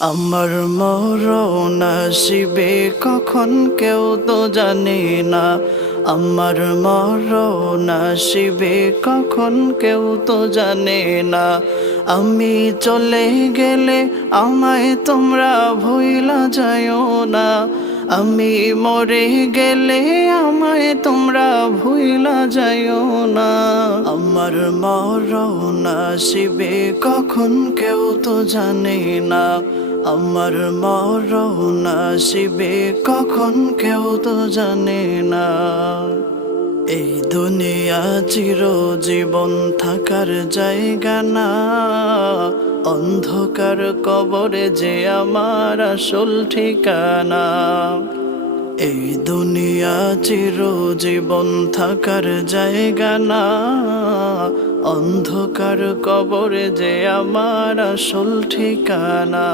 আমার মরণ আসিবে কখন কেউ তো জানে না। আমার মরণ আসিবে কখন কেউ তো জানে না। আমি চলে গেলে আমায় তোমরা ভুইলা যাইও না। আমি মরে গেলে আমায় তোমরা ভুইলা যাইও না। আমার মরণ আসিবে কখন কেউ তো জানে না। আমার মরণ আসিবে কখন কেউ তো জানে না। এই দুনিয়া চিরজীবন থাকার জায়গা না। অন্ধকার কবরে যে আমার আসল ঠিকানা। এই দুনিয়া চিরজীবন থাকার জায়গা না। অন্ধকার কবরে যে আমার আসল ঠিকানা।